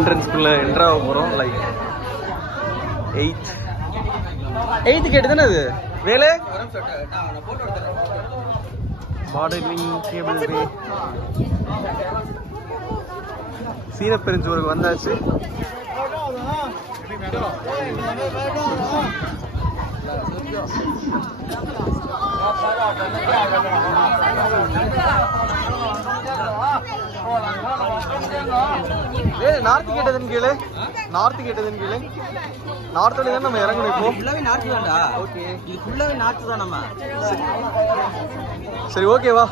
என்ட்ரன்ஸ்குள்ள என்ட்ரா போகிறோம். Like 8th கேட்டு தானே அது வேலை மாடலிங் கேபிள் வே. சீனப்பெருஞ்சோருக்கு வந்தாச்சு. நார்த்து கேட்டதுன்னு கேளு. நார்த்து கேட்டதுன்னு கேளு. நார்த்ல தான் நம்ம இறங்கணும். இப்போ ஃபுல்லாவே நார்த் தான்டா. ஓகே, இது ஃபுல்லாவே நார்த் தான் நம்ம. சரி ஓகேவா.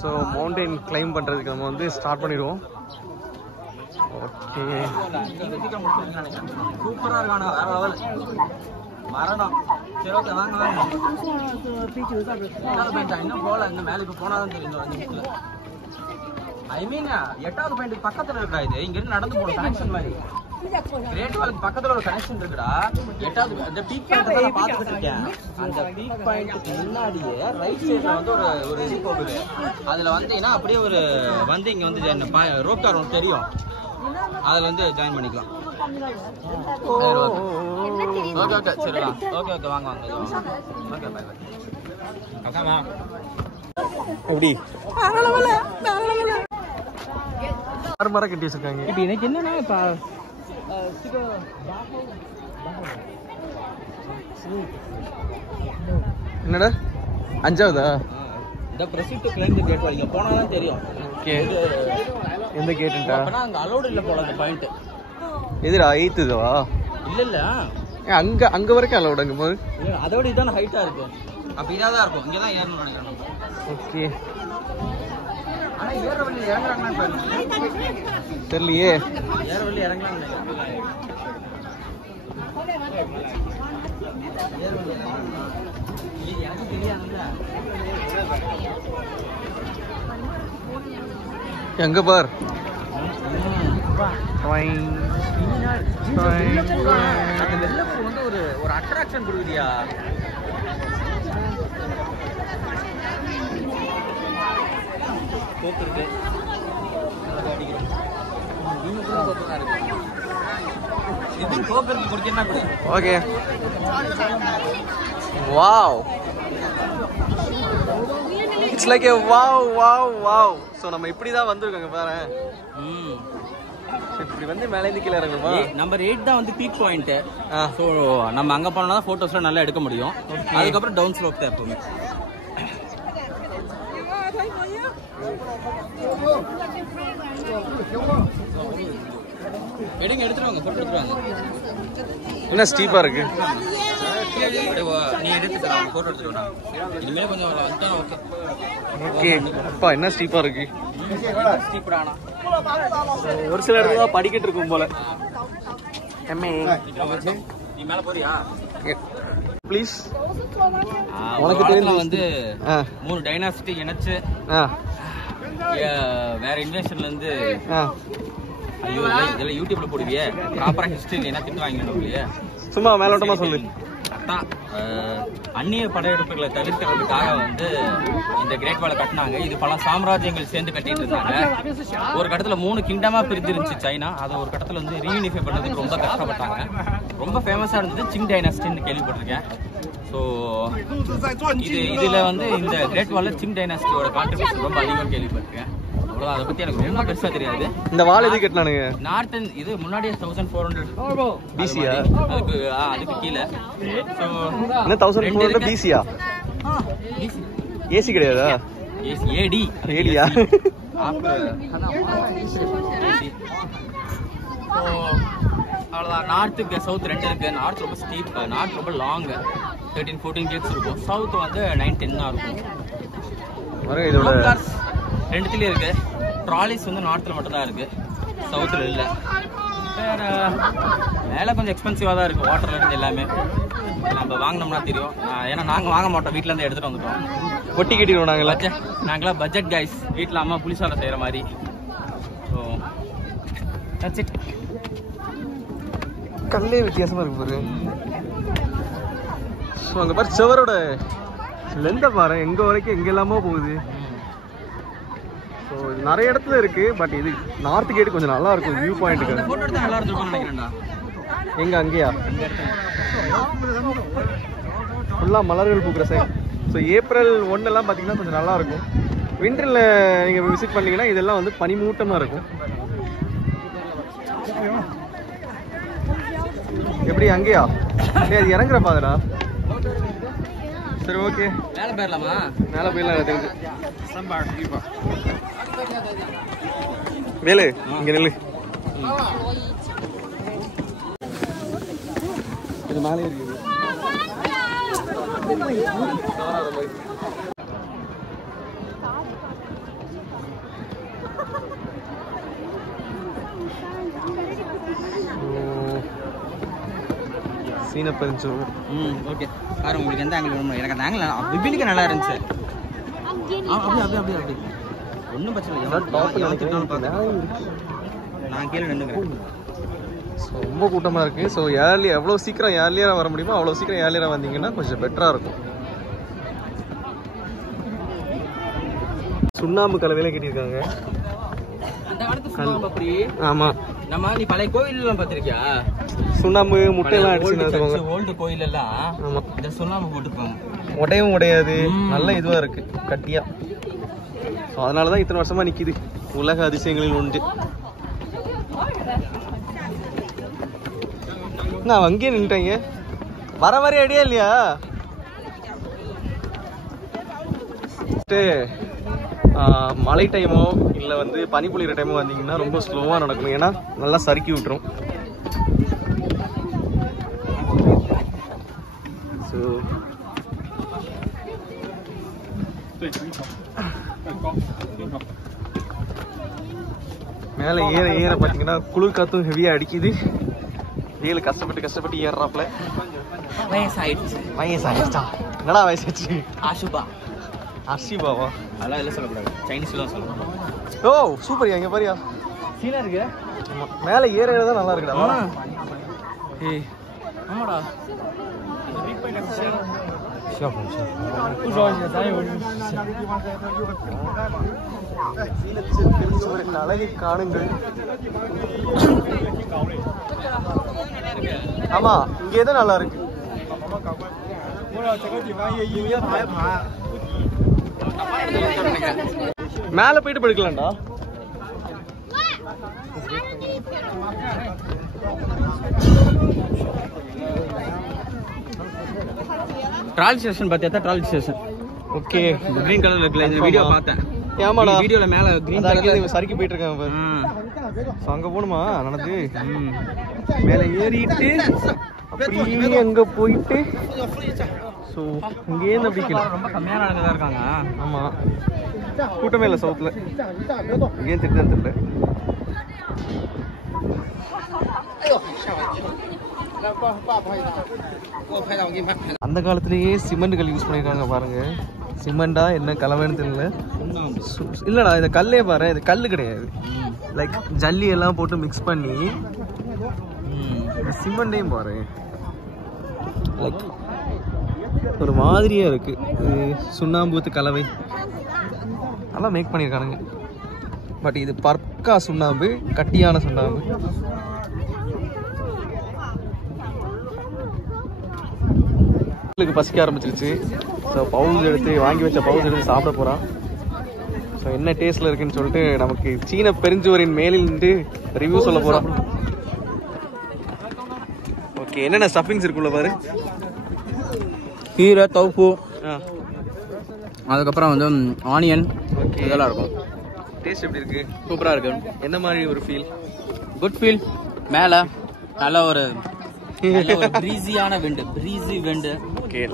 ஸோ மவுண்டைன் கிளைம் பண்ணுறதுக்கு நம்ம வந்து ஸ்டார்ட் பண்ணிடுவோம். ஓகே, சூப்பராக இருக்கானா, வேற லெவல் மரணம். சரி ஓகே வாங்க வாங்க. இன்னும் போகல, இன்னும் மேலே இப்போ போனால் தான் தெரியும். 5 நிமிஷத்தில் ஐ மீன் 8வது பாயிண்ட் பக்கத்தில் இருக்கா இது. இங்கிருந்து நடந்து போகணும் கனெக்ஷன் மாதிரி. கிரேட் வாலுக்கு பக்கத்தில் ஒரு கனெக்ஷன் இருக்குடா. 8வது அந்த பீக் பாயிண்ட் தான் பார்த்துட்டு இருக்கேன். அந்த பீக் பாயிண்ட்டுக்கு முன்னாடியே ரைட் சைடில் வந்து ஒரு இது போகுது. அதில் வந்தீங்கன்னா அப்படியே ஒரு வந்து இங்கே வந்து ரோப் கார் ஒன்று தெரியும். அதில் வந்து ஜாயின் பண்ணிக்கலாம். ஓகே ஓகே சரி ஓகே ஓகே வாங்க வாங்க. Okay bye by. அக்காமா எப்படி மரம் கட்டி வச்சிருக்காங்க. இப்போ எனக்கு என்னன்னா இப்போ என்னடா 5வதா? இந்த பிரசிட் கிளைம் தி கேட் வால் போனா தான் தெரியும். ஓகே, எந்த கேட்டுடா? அப்பனா அங்க அலோட் இல்ல போல அந்த பாயிண்ட். எதுடா 8வா? இல்ல இல்ல அங்க வரைக்கும் அலோட். அங்க போய் அதோட இதான ஹைட்டா இருக்கு. அப்ப இதாக தான் இருக்கும். இங்க தான் ஏறணும் நினைக்கிறேன். ஓகே, ஆனா ஏற வழி இறங்குறாங்கன்னு பாருங்க. தெரியலையே. ஏற வழி இறங்கலாம்னு நினைக்கிறேன். எனக்கு தெரியாதுல்ல. எங்க பார் அந்த வெள்ளப்பூ வந்து ஒரு அட்ராக்ஷன் கொடுக்குதியா. கோக்கு இருக்கு. இது கோக்கு இருக்கு குடிக்கன்னா கூட. Okay, wow, it's like a wow wow wow. So நம்ம இப்படி தான் வந்திருக்கோங்க பாரு. இப்படி வந்து மேலே இருந்து கீழே இறங்குமா. நம்பர் 8 தான் வந்து பீக் பாயிண்ட். ஸோ நம்ம அங்கே போனோம்னா தான் ஃபோட்டோஸ்லாம் நல்லா எடுக்க முடியும். அதுக்கப்புறம் டவுன் ஸ்லோப் தான் எப்பவுமே. எடுங்க, எடுத்துருவாங்க, ஃபோட்டோ எடுத்துருவாங்க. என்ன ஸ்டீப்பா இருக்கு. நீ எடுத்துக்கலாம், ஃபோட்டோ எடுத்துக்கலாம். இனிமேல் கொஞ்சம் வந்துட்டா ஓகே. ஓகே அப்பா, என்ன ஸ்டீப்பா இருக்கு. ஸ்டீப்பரானா ஒரு சில இடத்துல படிக்கிட்டு இருக்கும் போல. நீ மேலே போறியா ப்ளீஸ். உனக்கு தெரியல வந்து 3 டைனாசிட்டி இணைச்சு வேற இன்வென்ஷன்ல இருந்து. ஐயோ இதெல்லாம் யூடியூப்ல போடுவியே, ப்ராப்பரா ஹிஸ்டரி என்ன திட்டு வாங்கிடணும் இல்லையா. சும்மா மேலோட்டமா சொல்லு. அதான் அந்நிய படையெடுப்புகளை தவிர்க்கிறதுக்காக வந்து இந்த கிரேட் வாலை கட்டினாங்க. இது பல சாம்ராஜ்யங்கள் சேர்ந்து கட்டிட்டு இருந்தாங்க. ஒரு கட்டத்துல 3 கிங்டமா பிரிஞ்சிருந்துச்சு சைனா. அதை ஒரு கட்டத்துல வந்து ரீயூனிஃபை பண்ணதுக்கு ரொம்ப கஷ்டப்பட்டாங்க. ரொம்ப ஃபேமஸா இருந்தது சிங் டைனாஸ்டின்னு கேள்விப்பட்டிருக்கேன். ஸோ இதுல வந்து இந்த கிரேட் வால்ல சிங் டைனாஸ்டியோட கான்ட்ரிபியூஷன் ரொம்ப அதிகம் கேள்விப்பட்டிருக்கேன். அதை பத்தி எனக்கு ரொம்ப பெருசா தெரியாது. இந்த வால் எது கட்டினானுங்க? நார்த்தன் இது முன்னாடியே 1400 பிசியா? அதுக்கு கீழே. ஸோ 1400 பிசியா? ஏசி கிடையாதா? ஏடி ஏடியா? அவ்வளோதான். நார்த்துக்கு சவுத் 2 இருக்கு. நார்த் ரொம்ப ஸ்டீப், நார்த் ரொம்ப லாங் 13-14 கேட்ஸ் இருக்கும். சவுத் வந்து 9-10 தான் இருக்கும். ரெண்டுத்துலயும் இருக்கு. ட்ராலிஸ் வந்து நார்த்ல மட்டும் தான் இருக்கு, சவுத்துல இல்ல. வேற மேல கொஞ்சம் எக்ஸ்பென்சிவா தான் இருக்கு. வாட்டர்ல இருந்து எல்லாமே நம்ம வாங்கினோம்னா தெரியும். ஏன்னா நாங்க வாங்க மாட்டோம், வீட்டுல இருந்து எடுத்துட்டு வந்துட்டோம். ஒட்டி கட்டிடுவோம் நாங்களா. நாங்களாம் பட்ஜெட் கைஸ், வீட்டுல அம்மா புளிசாலை செய்யற மாதிரி. So that's it. கல்லே வித்தியாசமா இருக்கு பாரு. ஸோ அங்க பாரு செவரோட லெந்த பாரு, எங்க வரைக்கும் எங்க எல்லாமோ போகுது. ஸோ நிறைய இடத்துல இருக்கு. பட் இது நார்த் கேட் கொஞ்சம் நல்லா இருக்கும் வியூ பாயிண்ட்டுக்கு. போட்டோ எடுத்தா நல்லா இருக்கும்னு நினைக்கிறேன்டா. எங்க அங்கேயா ஃபுல்லாக மலர்கள் பூக்கிற சைட். ஸோ ஏப்ரல் 1 எல்லாம் பார்த்தீங்கன்னா கொஞ்சம் நல்லா இருக்கும். விண்டரில் நீங்கள் விசிட் பண்ணீங்கன்னா இதெல்லாம் வந்து பனிமூட்டமாக இருக்கும். எப்படி அங்கேயா? அது இறங்குற பாதடா. சரி ஓகே, மேலே போயிடலாமா? மேலே போயிடலாம். தெரிஞ்சு வேலு இங்கே நில்லு. இது மேலே இருக்குது. சீனப்பெருஞ்சோறு. ஓகே பாரு, உங்களுக்கு எந்த ஆங்கிள் வேணும்? எனக்கு அந்த ஆங்கிள் பிபிலிக்கு நல்லா இருந்துச்சு. அப்படி ஒன்றும் பிரச்சனை இல்லை. நான் கீழே நின்றுக்கிறேன். ரொம்ப கூட்டமாக இருக்குது. ஸோ எவ்வளோ சீக்கிரம் ஏர்லியராக வர முடியுமோ அவ்வளோ சீக்கிரம் ஏர்லியராக வந்தீங்கன்னா கொஞ்சம் பெட்டராக இருக்கும். சுண்ணாம்பு கலவையில கட்டியிருக்காங்க. ஆமாம், நம்ம நீ பழைய கோயிலெல்லாம் பார்த்துருக்கியா? சுண்ணாம்பு முட்டையெல்லாம் அடிச்சு ஓல்டு கோயில் எல்லாம் ஆமாம் இந்த சுண்ணாம்பு போட்டுப்பாங்க. உடையவும் உடையாது, நல்ல இதுவாக இருக்கு கட்டியா. ஸோ அதனால தான் இத்தனை வருஷமா நிற்கிது. உலக அதிசயங்களில் உண்டு. நான் அங்கேயே நின்றுட்டேங்க. வர மாதிரி ஐடியா இல்லையா? மழை டைமோ இல்லை வந்து பனி பொழிகிற டைமோ வந்தீங்கன்னா ரொம்ப ஸ்லோவாக நடக்கணும். ஏன்னா நல்லா சறுக்கி விட்டுரும். ஸோ மேலே ஏற ஏற பார்த்தீங்கன்னா குளிர் காத்தும் ஹெவியாக அடிக்குது. வேலு கஷ்டப்பட்டு ஏறாப்ல. வயசாயிடுச்சா? என்னடா வயசாச்சு? அஷிபாவா? அதெல்லாம் எல்லாம் சொல்லக்கூடாது, சைனீஸ்லாம் சொல்லணும். ஓ சூப்பர்யா, இங்கே பாரியா சீனா இருக்கு. ஆமாம், மேலே ஏற ஏற தான் நல்லா இருக்குடா. ஏய் ஆமாடா. அழகை காணுங்கள். ஆமா, இங்கே தான் நல்லா இருக்கு. மேல போயிட்டு படுக்கலாம்டா. ட்ராலி ஸ்டேஷன் பார்த்தியா? ட்ராலி ஸ்டேஷன் ஓகே, கிரீன் கலர்ல இருக்குல்ல, இந்த வீடியோ பார்த்தேன். ஏமாடா வீடியோல மேல கிரீன் கலர்ல சறுக்கி போயிட்டு இருக்காங்க பாரு. ஸோ அங்க போகணுமா நடந்து? மேலே ஏறிட்டு அப்படியே அங்க போயிட்டு ஸோ இங்கேருந்து அப்படி கீழே ரொம்ப கம்மியான ஆளுங்க தான் இருக்காங்க. ஆமா, கூட்டமே இல்லை சவுத்தில். இங்கேயும் திட்டம் தெரியல. அந்த காலத்திலேயே சிமெண்ட் கல் யூஸ் பண்ணிருக்காங்க பாருங்க. சிமெண்டா என்ன கலவைன்னு தெரியல. இல்லடா, இந்த கல்லே பாரு, இது கல் கிடையாது. லைக் ஜல்லி எல்லாம் போட்டு மிக்ஸ் பண்ணி சிமெண்டையும் பாரு. லைக் ஒரு மாதிரியா இருக்கு. சுண்ணாம்பூத்து கலவை நல்லா மேக் பண்ணியிருக்கானுங்க. பட் இது பர்க்கா சுண்ணாம்பு, கட்டியான சுண்ணாம்பு. பசிக்க ஆரம்பிச்சிருச்சு. ஸோ பவுல்ஸ் எடுத்து வாங்கி வச்ச பவுல்ஸ் எடுத்து சாப்பிட போகிறான். ஸோ என்ன டேஸ்ட்டில் இருக்குன்னு சொல்லிட்டு நமக்கு சீன பெருஞ்சுவரின் மேலில் நின்று ரிவ்யூ சொல்ல போகிறான். ஓகே, என்னென்ன ஸ்டஃபிங்ஸ் இருக்குள்ள பாரு. கீரை, தோப்பு, அதுக்கப்புறம் வந்து ஆனியன், இதெல்லாம் இருக்கும். டேஸ்ட் எப்படி இருக்கு? சூப்பராக இருக்கு. என்ன மாதிரி ஒரு ஃபீல்? Good feel. மேலே நல்ல ஒரு பிரீஸியான wind, breezy wind.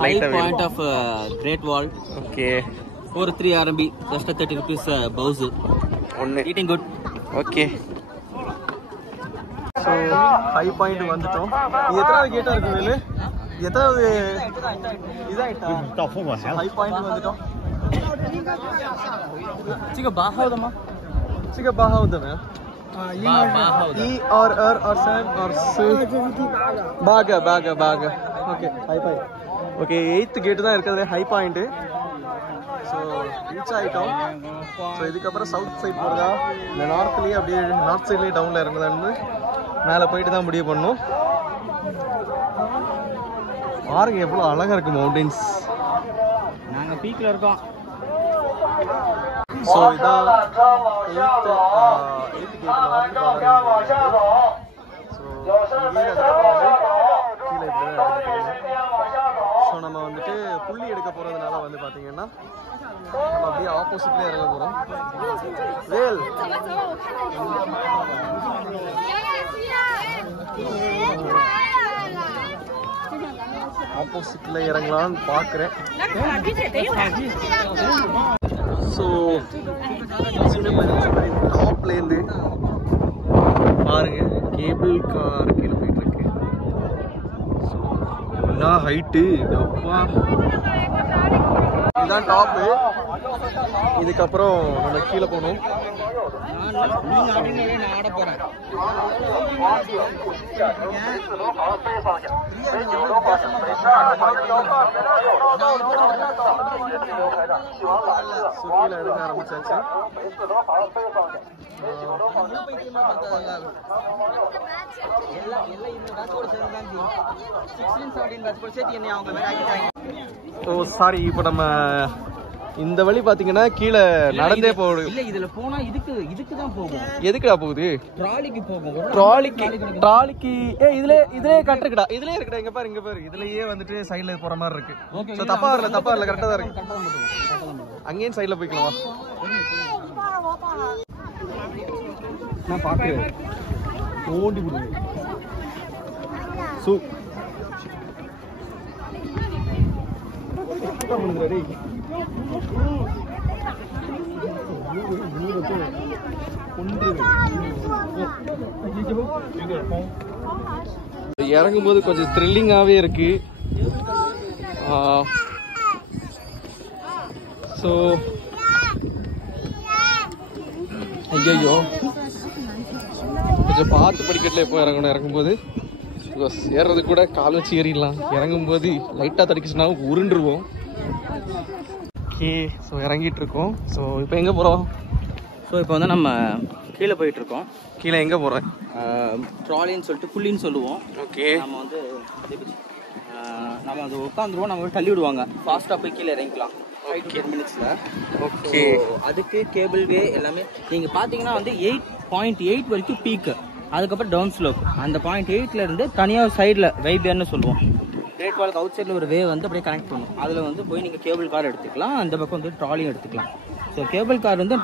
High point of great wall. Okay, ஒரு 3 RMB, just 30 rupees பவுஸ். ஒன்று eating good. Okay, so 5 point வந்துட்டோம். இது எத்தனாவது கேட்டா இருக்கு வேலு? எத்தனாவது இதாயிட்டா? 5 point வந்துட்டோம்.这个8号的吗？这个8号的没有？E or R or Sam or S? Baga. Okay, high point. Okay, 8th gate தான் இருக்கிறது ஹை பாயிண்ட். ஸோ ரீச் ஆகிட்டோம். ஸோ இதுக்கப்புறம் சவுத் சைட் போகிறதா இல்லை நார்த்லேயே அப்படியே நார்த் சைட்லேயே டவுனில் இறங்குதான்னு மேலே போயிட்டு தான் முடிவு பண்ணோம். பாருங்க எவ்வளோ அழகாக இருக்குது மவுண்டன்ஸ். நாங்கள் பீக்கில் இருக்கோம். ஸோ இதான் 8th கேபிள் ஆர்ட் கீழே ஸோ நம்ம வந்துட்டு புள்ளி எடுக்க போகிறதுனால வந்து பார்த்தீங்கன்னா நம்ம அப்படியே ஆப்போசிட்லேயே இறங்க போகிறோம். வேல் ஆப்போசிட்ல இறங்கலான்னு பார்க்குறேன். ஸோ டாப்லேருந்து பாருங்க கேபிள் கார் கீழே போயிட்டு இருக்கு. என்ன ஹைட்டு அப்பா. இதுதான் டாப்பு. இதுக்கப்புறம் நம்ம கீழே போகணும். கீழே எடுக்க ஆரம்பிச்சாச்சு. ஓ சாரி, இப்போ நம்ம இந்த வழி பாத்தீங்கன்னா கீழே நடந்தே போகுது. இல்ல இதுல போனா இதுக்கு தான் போகும். எதுக்குடா போகுது? ட்ராலிக்கு போகும். ட்ராலிக்கு இதுலயே கட்டுக்குடா. இதுலயே இருக்குடா. இங்க பாரு இதுலயே வந்துட்டு சைடுல போற மாதிரி இருக்கு. சோ தப்பா வரல கரெக்டா தான் இருக்கு. அங்கேயும் சைடுல போய்க்கலாம். நான் பாக்குறேன் ஓடி விடுங்க. சோ இறங்கும் போது கொஞ்சம் த்ரில்லிங்காவே இருக்கு. ஸோ ஐயோ கொஞ்சம் பார்த்து படிக்கட்டில் எப்போ இறங்கணும். இறங்கும்போது ஏறுறது கூட கால் வச்சு ஏறிடலாம். இறங்கும்போது லைட்டாக தடிக்குச்சுன்னா உருண்டுருவோம். ஓகே, ஸோ இறங்கிட்டு இருக்கோம். ஸோ இப்போ எங்கே போகிறோம்? ஸோ இப்போ வந்து நம்ம கீழே போயிட்டு இருக்கோம். கீழே எங்கே போகிறோம்? ட்ராலின்னு சொல்லிட்டு புள்ளின்னு சொல்லுவோம். ஓகே, நம்ம வந்து நம்ம அது உட்காந்துருவோம். நம்ம தள்ளி விடுவாங்க. ஃபாஸ்ட்டாக போய் கீழே இறங்கிக்கலாம் 5-10 மினிட்ஸில். ஓகே, அதுக்கு கேபிள் வே எல்லாமே நீங்கள் பார்த்தீங்கன்னா வந்து 8.8 வரைக்கும் பீக்கு. அதுக்கப்புறம் டவுன் ஸ்லோப். அந்த 0.8 இருந்து தனியாக சைடில் வைபேர்னு சொல்லுவோம். கிரேட் வாலுக்கு அவுட் சைடில் ஒரு வே வந்து அப்படியே கனெக்ட் பண்ணும். அதில் வந்து போய் நீங்கள் கேபிள் கார் எடுத்துக்கலாம். அந்த பக்கம் வந்து ட்ராலியும் எடுத்துக்கலாம். ஸோ கேபிள் கார் வந்து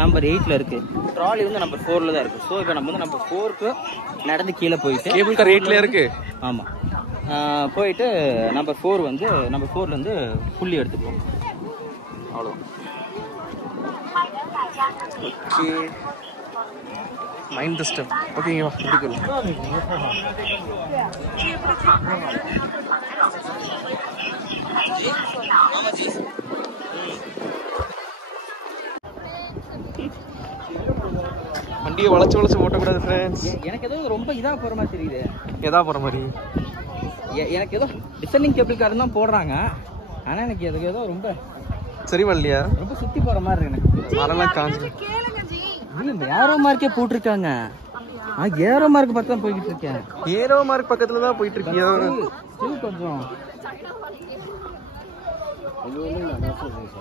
நம்பர் 8 இருக்குது. ட்ராலி வந்து நம்பர் 4 தான் இருக்குது. ஸோ இப்போ நம்ம வந்து நம்பர் 4க்கு நடந்து கீழே போயிட்டு கேபிள் கார் 8ல இருக்கு. ஆமாம், போயிட்டு நம்பர் 4 வந்து நம்பர் 4லேருந்து புள்ளி எடுத்துப்போம். அவ்வளோதான். Okay, mind system. ஓகேங்களா? வண்டியை வளைச்சு ஓட்டக்கூடாது ஃப்ரெண்ட்ஸ். எனக்கு ஏதோ ரொம்ப இதாக போகிற மாதிரி தெரியுது. எதா போகிற மாதிரி? எனக்கு ஏதோ டிசைனிங் கேபிள் கார் தான் போடுறாங்க. ஆனால் எனக்கு எதுக்கு ஏதோ ரொம்ப சரிவா இல்லையா? ரொம்ப சுற்றி போகிற மாதிரி இருக்கு. எனக்கு மரம்லாம் காஞ்சு ஏரோ மார்க்கே போட்டிருக்காங்க. ஏரோ மார்க் பார்த்து தான் போய்கிட்டு இருக்கேன். ஏரோ மார்க் பக்கத்துல தான் போயிட்டு இருக்கீங்க. கொஞ்சம்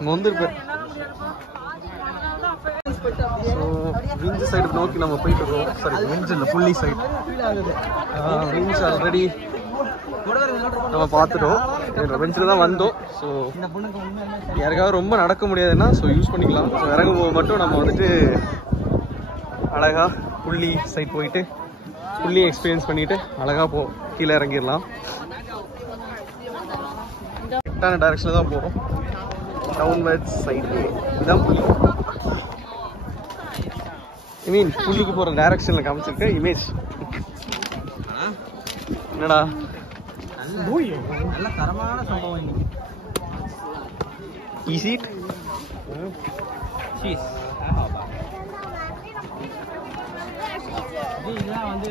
நொந்திருப்பேன். விஞ்ச் சைடு நோக்கி நம்ம போயிட்டு இருக்கோம். சாரி, விஞ்ச் இல்லை, புள்ளி சைடு. விஞ்ச் ஆல்ரெடி நம்ம பார்த்துட்டோம். விஞ்சில் தான் வந்தோம். ஸோ யாருக்காவது ரொம்ப நடக்க முடியாதுன்னா ஸோ யூஸ் பண்ணிக்கலாம். ஸோ இறங்கும்போது மட்டும் நம்ம வந்துட்டு அழகா புள்ளி சைட் போயிட்டு புள்ளி எக்ஸ்பீரியன்ஸ் பண்ணிட்டு அழகா கீழே இறங்கிடலாம். கரெக்டான டைரக்ஷனில் தான் போகிறோம். டவுன்வர்ட்ஸ் சைடு இதுதான் புள்ளி. ஐ மீன் புள்ளிக்கு போகிற டைரக்ஷனில் காமிச்சிருக்க இமேஜ். என்னடா நல்ல தரமான சம்பவம் இன்னைக்கு. ஈஸிட் சீஸ் இதெல்லாம் வந்து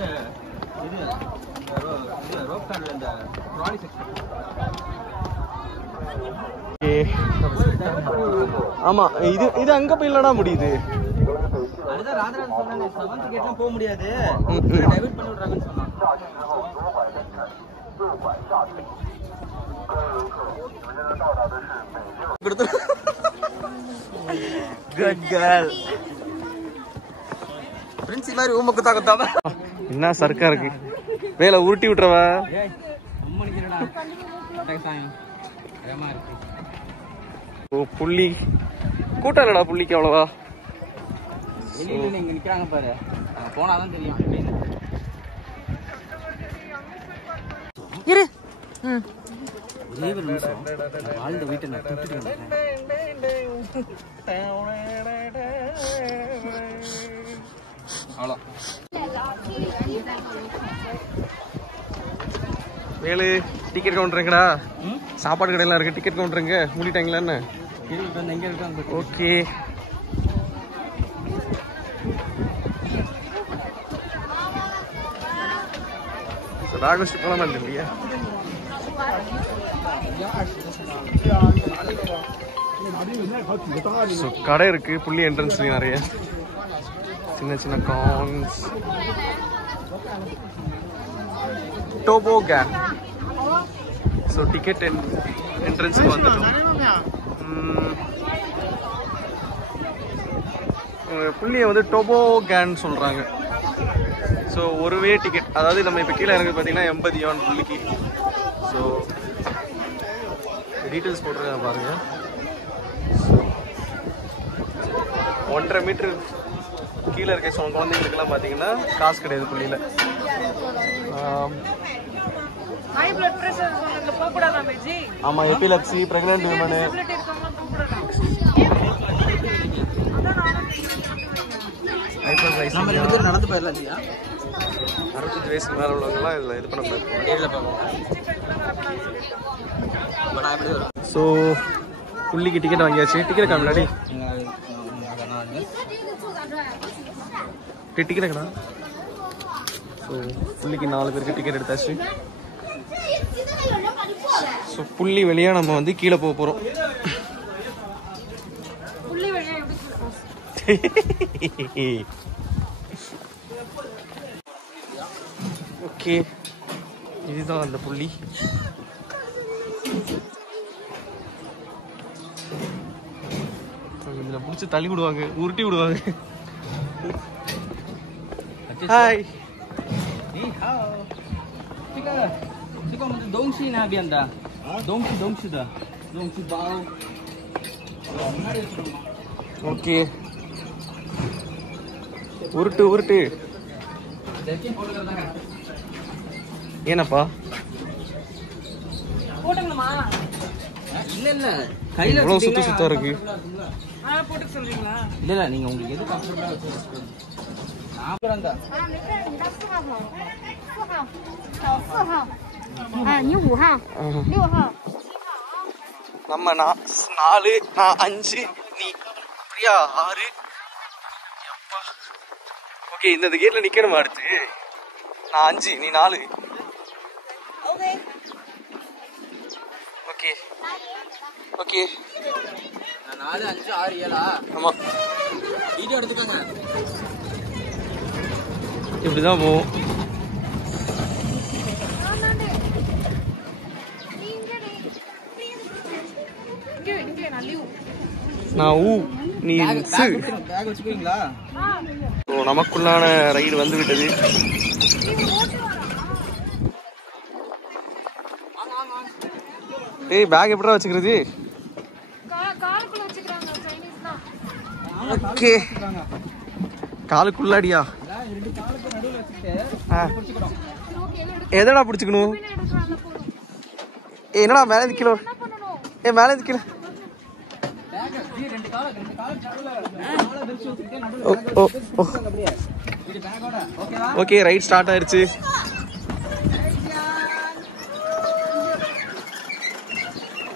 இது ரோப் கார்டு இந்த ட்ராலி செக்ஷன். ஆமா இது இது அங்க போய் இல்லடா முடியுது. அதுதான் ராஜராஜ சொன்னானே 7th கேட்லாம் போக முடியாது. டைவர்ட் பண்ணி விடுறாங்கன்னு சொன்னான். Good girl. பிரின்சி மாதிரி ஊம குத்தா குத்தாத. என்ன சர்க்கா இருக்கு. மேல உருட்டி விட்டுறவா. ஏய் அம்மா நிக்கிறடா. டைசாயம். ஏமா இருக்கு. ஓ புள்ளி. கூட்டா இல்லடா புள்ளிக்கு அவ்வளவா. வெளியில இங்க நிக்கறாங்க பாரு. அங்க போனா தான் தெரியும். இரு. ஒரே ஒரு நிமிஷம். வாழ்ந்த வீட்டை நான் கூட்டிட்டு வந்தேன். அவ்வளோ. வேலு டிக்கெட் கவுண்டருங்கடா. சாப்பாடு கடையெல்லாம் இருக்கு. டிக்கெட் கவுண்டருங்க மூடிட்டாங்களா என்ன? எங்க இருக்காங்க? ஓகே. ராகேஷ் போலாமா இல்லையா? கடை இருக்கு புள்ளி என்ட்ரன்ஸ்ல நிறைய சின்ன சின்ன கார்ன்ஸ். டோபோகேன். ஸோ டிக்கெட் என்ட்ரன்ஸுக்கு வந்துட்டோம். புள்ளியை வந்து டோபோகேன் சொல்றாங்க. ஸோ ஒரு வே டிக்கெட், அதாவது நம்ம இப்போ கீழே இறங்க பார்த்தீங்கன்னா 80 யுவான் புள்ளிக்கு. ஸோ டீட்டெயில்ஸ் போட்டுருக்கேன் பாருங்க. 1.5 மீட்டர் கீழே இருக்க குழந்தைங்களுக்குலாம் பார்த்தீங்கன்னா காசு கிடையாது புள்ளியில். ஆமா எபிலப்சி, பிரெக்னன்ட் விமனு, நடந்து போயிடலாம் இல்லையா? 65 வயசுக்கு மேல உள்ளவங்கலாம் இதில் இது பண்ணக்கூடாது. ஸோ புள்ளிக்கு டிக்கெட் வாங்கியாச்சு. டிக்கெட் காமிலாடி டிக்கெட் கடா. ஸோ புள்ளிக்கு 4 பேருக்கு டிக்கெட் எடுத்தாச்சு. ஸோ புள்ளி வழியா நம்ம வந்து கீழே போக போகிறோம். ஓகே இதுதான் அந்த புள்ளி. இதில் பிடிச்சி தள்ளி விடுவாங்க, உருட்டி விடுவாங்க. ஹாய். ஓகே உருட்டு உருட்டு. ஏனப்பா இல்ல இல்ல கையில இவ்வளவு சுத்த சுத்தா இருக்கு. போட்டு சொல்றீங்களா? இல்ல இல்ல நீங்க உங்களுக்கு எது கம்ஃபர்ட்டபிளா வச்சுக்கோங்க. நான் நம்ம 4 நான் 5 நீ பிரியா 6. ஓகே இந்த கேட்ல நிக்கணுமா? அடுத்து நான் 5 நீ 4. ஓகே ஓகே நான் 4 5 6 7 ஆமா வீடியோ எடுத்துக்கோங்க. இப்படிதான் போவோம். நான் ஊ நீ பேக் வச்சுக்குவீங்களா? நமக்குள்ளான ரைடு வந்து விட்டது. ஏய் பேக் எப்படா வச்சுக்கிறது? ஓகே காலுக்குள்ளாடியா? எதடா பிடிச்சிக்கணும்? என்னடா மேலே கீழே? மேலே கீழே. ஓகே ரைட் ஸ்டார்ட் ஆயிருச்சு.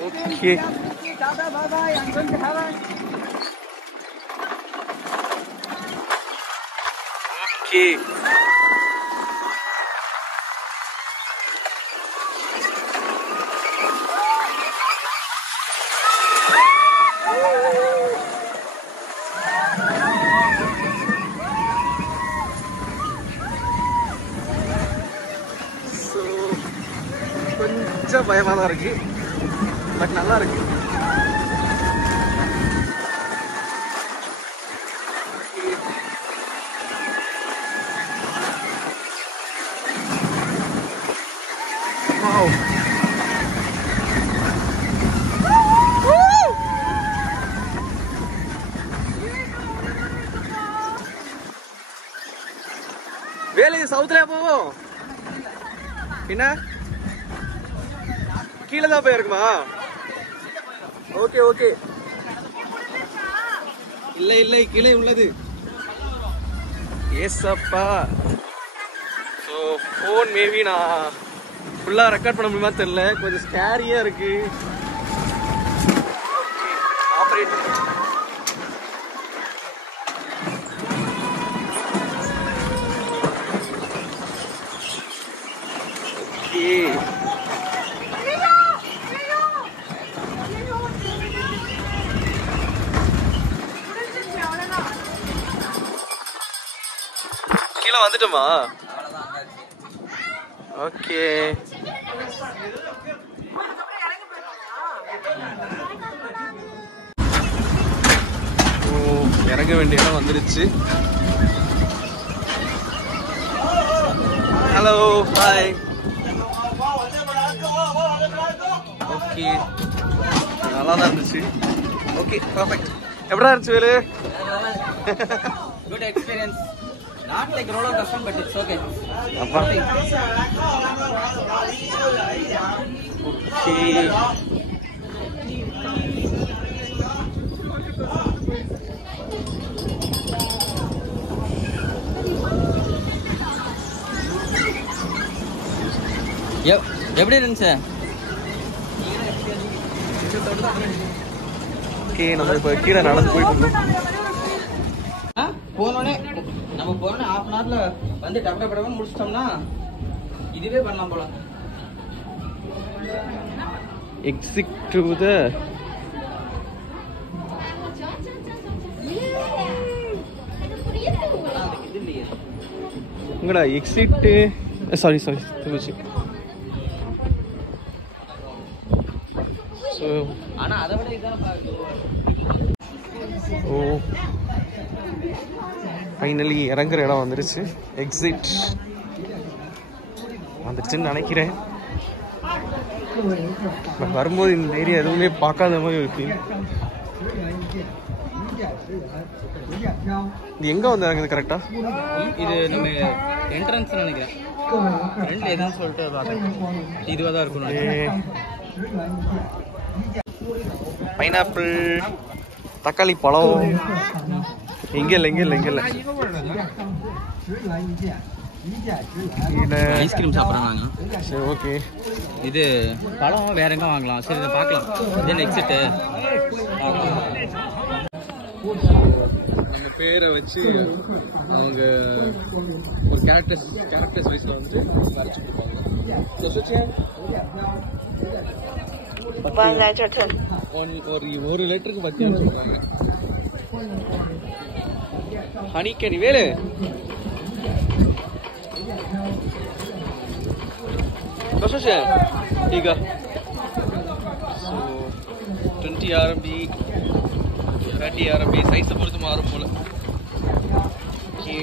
ஓகே ஓகே நினைச்சா பயமா தான் இருக்கு, பட் நல்லா இருக்கு. வேலை சவுத்துல போவோம், என்ன கீழே தான் போயிருக்குமா? ஓகே ஓகே, இல்லை இல்லை கீழே உள்ளது. ஏசப்பா. ஸோ ஃபோன் மேபி நான் ஃபுல்லாக ரெக்கார்ட் பண்ண முடியுமா தெரியல, கொஞ்சம் ஸ்கேரியாக இருக்கு. ஆப்ரேட் கீழே வந்துட்டோமா? ஓகே. இறங்க வேண்டிய இடம் வந்துருச்சு. Hello hi. ஓகே நல்லா தான் இருந்துச்சு. Okay perfect. எப்படா இருந்துச்சு Velu? Good experience. Not like roller coaster, but it's okay. அப்பா ஓகே. எப்படி இருந்துச்சு? ஓகே நம்ம இப்போ கீழே நடந்து போயிட்டு இருக்கோம். போனோடனே நம்ம போனோடனே ½ அன் ஹவர்ல வந்து டப்படப்படமா முடிச்சிட்டோம்னா இதுவே பண்ணலாம் போல. எக்ஸிட் டு த உங்கடா எக்ஸிட். சாரி திருச்சி. ஸோ ஆனா அதை விட இதுதான் ஓ ஃபைனலி இறங்குற இடம் வந்துருச்சு. எக்ஸிட் வந்துருச்சுன்னு நினைக்கிறேன். வரும்போது இந்த ஏரியா எதுவுமே பார்க்காத மாதிரி இருக்கு. இது எங்க வந்து இறங்குது கரெக்டா? இது நம்ம என்ட்ரன்ஸ் நினைக்கிறேன். ரெண்டு எதுன்னு சொல்லிட்டு பார்த்தேன். இதுவாக தான் இருக்கணும். பைனாப்பிள், தக்காளி பழம். எங்க இல்ல ஐஸ்கிரீம் சாப்பிட்றாங்க. சரி ஓகே. இது பழம் வேற எங்க வாங்கலாம்? சரி இதை பார்க்கலாம். இது எக்ஸிட்டு நம்ம பேரை வச்சு அவங்க ஒரு கேரக்டர்ஸ் வைஸ்ல வந்து வரைச்சு கொடுப்பாங்க. ஒரு லெட்டருக்கு 10 சொல்றாங்க. ஹனிக்கனி வேலு ಈಗ 20 RMB 30 RMB சைஸை பொறுத்து மாறும் போல. ஓகே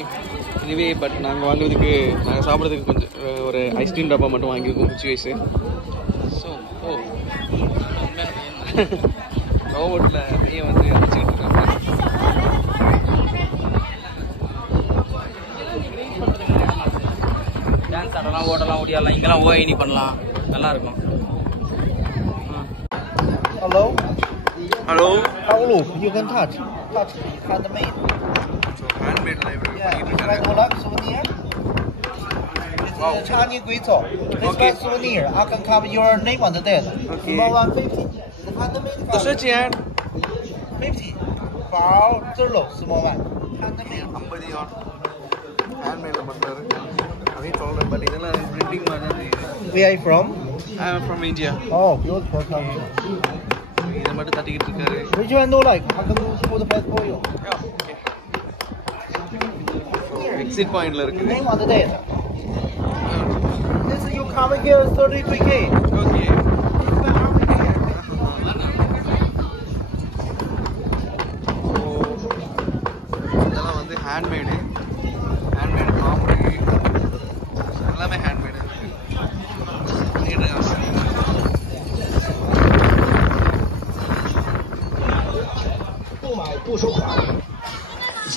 இதுவே பட் நாங்கள் சாப்பிட்றதுக்கு கொஞ்சம் ஒரு ஐஸ்கிரீம் டப்பா மட்டும் வாங்கியிருக்கோம் 5 வயசு. ஸோ ரோபோட்டில் அப்படியே வந்து அரைச்சிக்கிட்டு இருக்காங்க. டான்ஸ் ஆடலாம், ஓடலாம், ஓடியாடலாம். இங்கெல்லாம் ஓஐனி பண்ணலாம், நல்லா இருக்கும். Hello. Hello. Oh, look, you can touch handmade. So handmade library. Yeah, this one you like souvenir? This is Chinese guizhou. This Okay. one souvenir. I can cover your name on the dead. Okay. Small one 50. The handmade 多少钱？ 50. Bao zero small one. Handmade. 50 on ஹேண்ட்மேட்ல பண்றாரு. அதே சொல்றேன் but இதெல்லாம் printing மாதிரி தான் தெரியுது. Where are you from? I am from India. Oh, beautiful country. இதை மட்டும் தட்டிக்கிட்டு இருக்காரு. Which one do you like? I can do for the best for you. Exit பாயிண்ட்ல இருக்கு. Name on the dead. This you cover here 33K. Okay.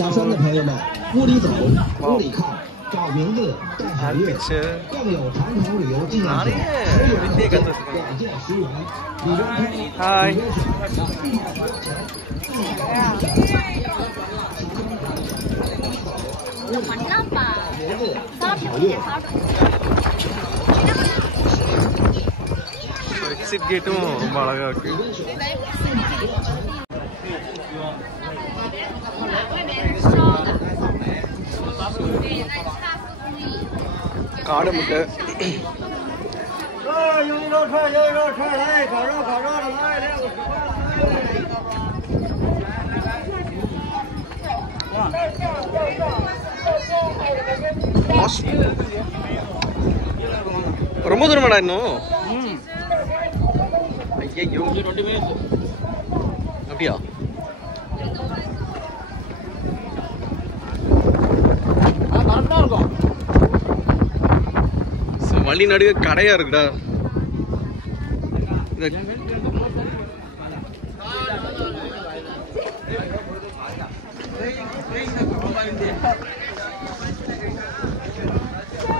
下山的朋友们，屋里走，屋里看，找名字，带海月，更有长城旅游纪念品，2件10元，里边嗨，எக்ஸிட் கேட்டும் ரொம்ப அழகா இருக்கு. காடை முட்டை, ரொம்ப தூரமாடா இன்னும். ஐயோ, அப்படியா? வழி நடுவே கடையா இருக்குடா.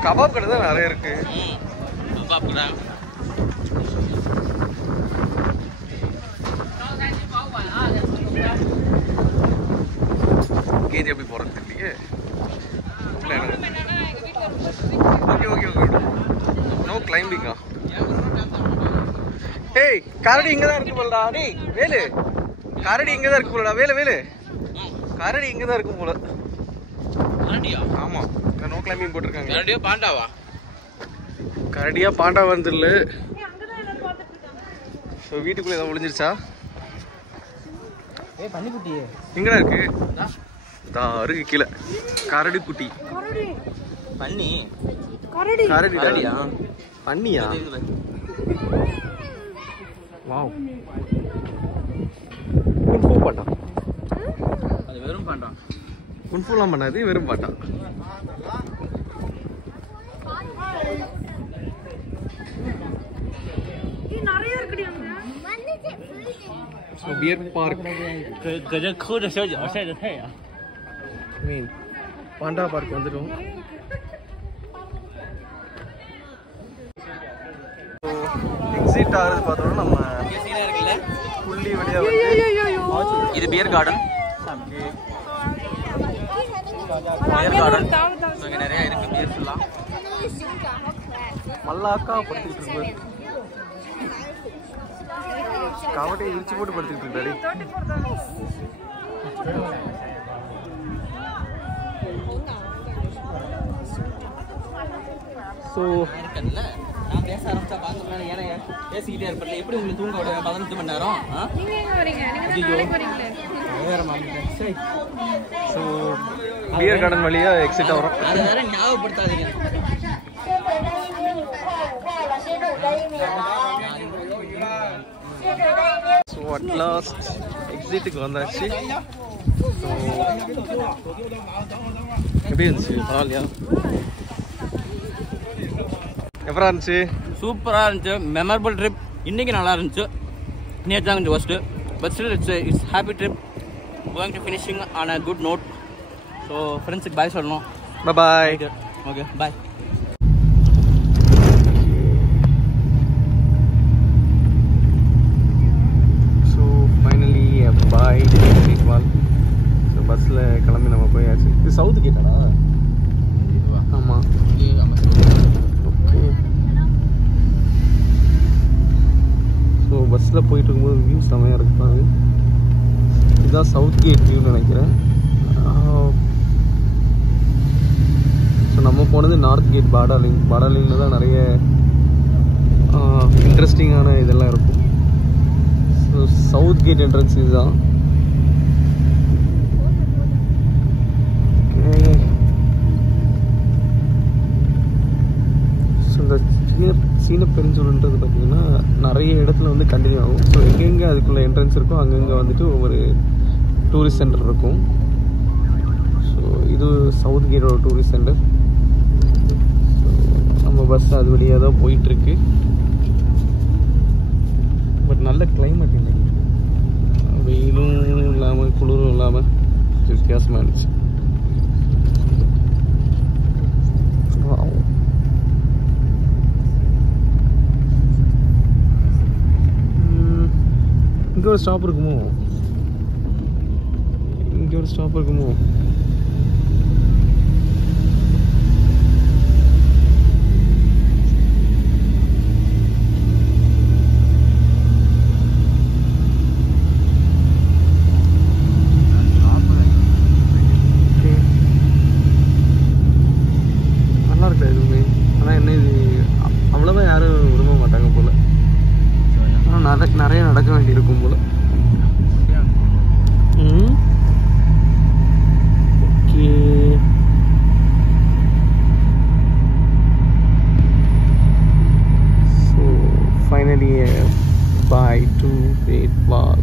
கபாப் கடை தான் நிறைய இருக்கு. கேதி எப்படி போறது தெரியலையே. ஓகே ஓகே ஓகே, நோ கிளைம்பிங்கா? ஏய், கரடி இங்க தான் இருக்கு போலடா. டேய் வேலு, கரடி இங்க தான் இருக்கு போலடா. வேலு வேலு, கரடி இங்க தான் இருக்கும் போல. கரடியா? ஆமா, நோ கிளைம்பிங் போட்டுருக்காங்க. கரடியா பாண்டாவா? கரடியா பாண்டாவான்னு தெரியல. ஸோ வீட்டுக்குள்ளே ஏதாவது முடிஞ்சிருச்சா? ஏய், பன்னிக்குட்டி எங்கடா இருக்கு? இருக்கு கீழே. கரடி குட்டி. பன்னி? கரடி கரடியா? பன்னியா? வாவ், குன்ஃபூ பாட்டா. அது வெறும் பாண்டா. குன்ஃபூலாம் பண்ணாது, வெறும் பாட்டா. Bear park. Mean panda park வந்துடும். எக்ஸிட் ஆகிறது பார்த்தோம்னா நம்ம புள்ளி வழியா வந்து இது பியர் கார்டன். பியர் கார்டன் இங்க நிறைய இருக்கு. பியர்ஸ் எல்லாம் மல்லாக்கா படுத்துக்கிட்டு இருக்கு. கவட்டையை விரிச்சு போட்டு படுத்துக்கிட்டு இருக்காடி. ஸோ நான் பேச ஆரம்பிச்சா பார்க்கலாம். ஏன்னா பேசிக்கிட்டே இருப்பேன். எப்படி உங்களுக்கு தூங்க விட 15 மணி நேரம்? ஸோ பியர் கார்டன் வழியா எக்ஸிட் ஆகிறோம். அதை வேற ஞாபகப்படுத்தாதீங்க. ஸோ அட் லாஸ்ட் எக்ஸிட்டுக்கு வந்தாச்சு. ஸோ எப்படி இருந்துச்சு? பரவாயில்லையா? எப்பரா இருந்துச்சு? சூப்பராக இருந்துச்சு. Memorable trip. இன்றைக்கி நல்லா இருந்துச்சு. நேற்று தான் கொஞ்சம் first, but still it's happy trip. Going to finishing on a good note. So ஃப்ரெண்ட்ஸுக்கு பாய் சொல்லணும். Bye. Okay, bye. So finally bye வால். ஸோ பஸ்ஸில் கிளம்பி நம்ம போயாச்சு. இது சவுத் கேட்டாடா? ஆமாம். ஓகே. ஸோ பஸ்ஸில் போயிட்டு இருக்கும்போது வியூ செமையாக இருக்காது. இதுதான் சவுத் கேட் வியூன்னு நினைக்கிறேன். ஸோ நம்ம போனது நார்த் கேட் பாடாலிங். பாடாலிங்கில் தான் நிறைய இன்ட்ரெஸ்டிங்கான இதெல்லாம் இருக்கும். ஸோ சவுத் கேட் என்ட்ரன்ஸ் இதுதான். ஸோ இந்த சீன பெருஞ்சோறுன்றது பார்த்தீங்கன்னா நிறைய இடத்துல வந்து கண்டினியூ ஆகும். ஸோ எங்கெங்கே அதுக்குள்ளே என்ட்ரன்ஸ் இருக்கோ அங்கங்கே வந்துட்டு ஒவ்வொரு டூரிஸ்ட் சென்டர் இருக்கும். ஸோ இது சவுத் கேட்டோட டூரிஸ்ட் சென்டர். ஸோ நம்ம பஸ் அது வழியாக தான் போயிட்டுருக்கு. பட் நல்ல கிளைமேட் இன்னைக்கு. வெயிலும் இல்லாமல் குளிரும் இல்லாமல் வித்தியாசமாக இருந்துச்சு. இங்கே ஒரு ஸ்டாப் இருக்குமோ? இங்கே ஒரு ஸ்டாப் இருக்குமோ? நல்லா இருக்கா எதுவுமே. ஆனால் என்ன இது அவ்வளோதான் யாரும் விரும்ப மாட்டாங்க போல். ஆனால் நிறைய நடக்க வேண்டியிருக்கும் போல். Okay, so finally bye to Great Wall.